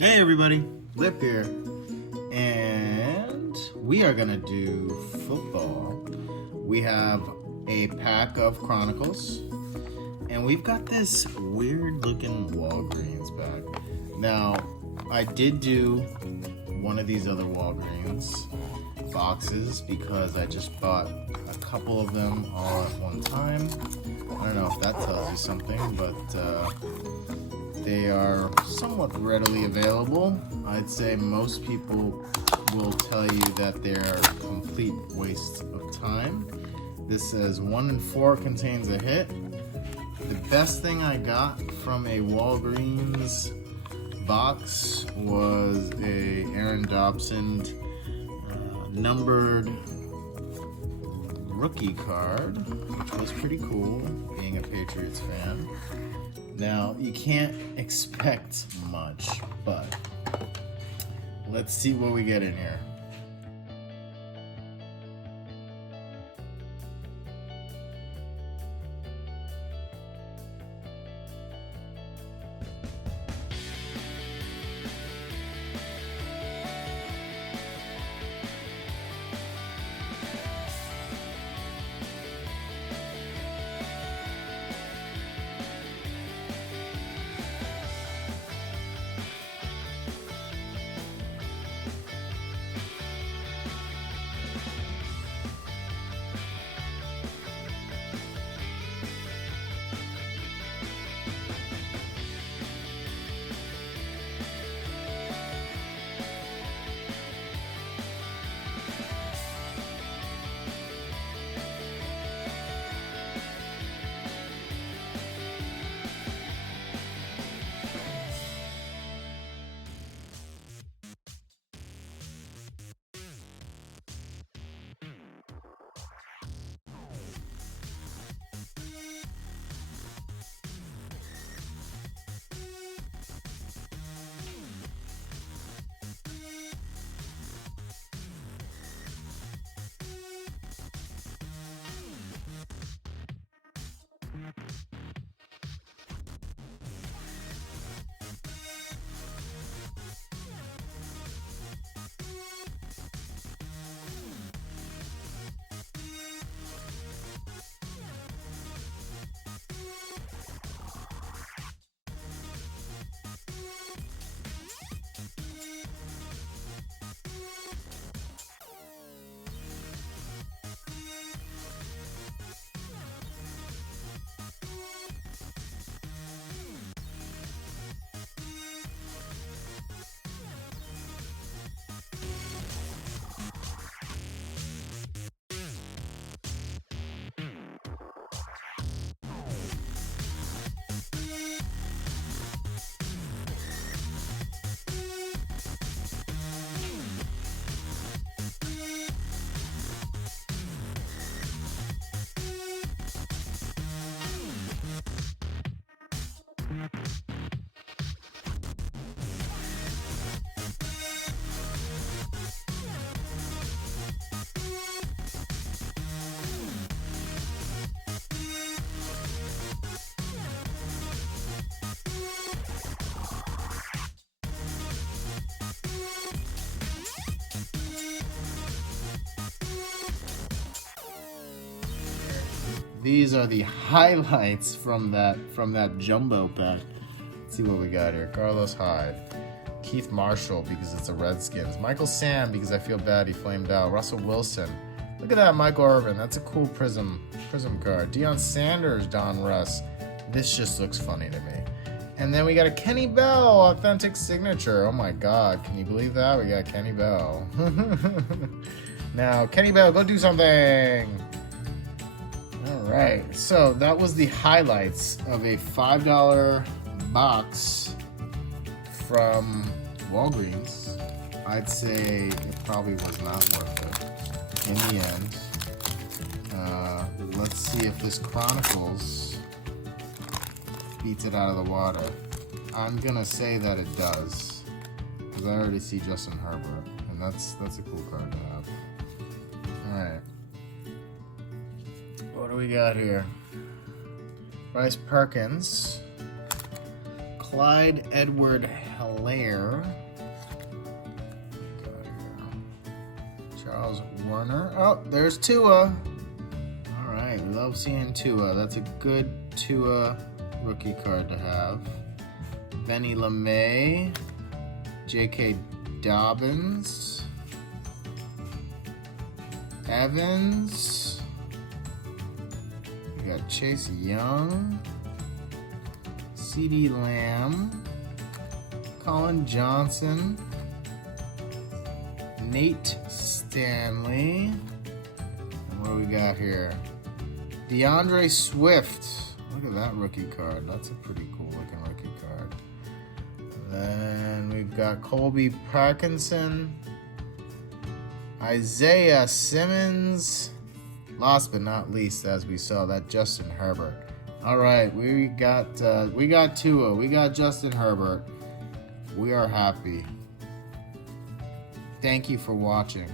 Hey everybody, Lip here, and we are gonna do football. We have a pack of Chronicles, and we've got this weird looking Walgreens bag. Now, I did do one of these other Walgreens boxes because I just bought a couple of them all at one time. I don't know if that tells you something, but they are somewhat readily available. I'd say most people will tell you that they're a complete waste of time. This says 1 in 4 contains a hit. The best thing I got from a Walgreens box was a Aaron Dobson numbered rookie card, which was pretty cool, being a Patriots fan. Now, you can't expect much, but let's see what we get in here. These are the highlights from that jumbo pack. Let's see what we got here. Carlos Hyde, Keith Marshall because it's the Redskins, Michael Sam because I feel bad he flamed out, Russell Wilson. Look at that, Michael Irvin. That's a cool prism card. Deion Sanders, Don Russ. This just looks funny to me. And then we got a Kenny Bell authentic signature. Oh my God, can you believe that? We got Kenny Bell. Now, Kenny Bell, go do something. Alright, so that was the highlights of a $5 box from Walgreens. I'd say it probably was not worth it in the end. Let's see if this Chronicles beats it out of the water. I'm gonna say that it does, because I already see Justin Herbert, and that's a cool card to have. Alright. What do we got here? Bryce Perkins, Clyde Edward-Helaire. Charles Werner. Oh, there's Tua. All right, we love seeing Tua. That's a good Tua rookie card to have. Benny LeMay. J.K. Dobbins. Evans. We got Chase Young. CeeDee Lamb. Colin Johnson. Nate Stanley. And what do we got here? DeAndre Swift. Look at that rookie card. That's a pretty cool looking rookie card. And then we've got Colby Parkinson. Isaiah Simmons. Last but not least, as we saw, that Justin Herbert. All right, we got Tua. We got Justin Herbert. We are happy. Thank you for watching.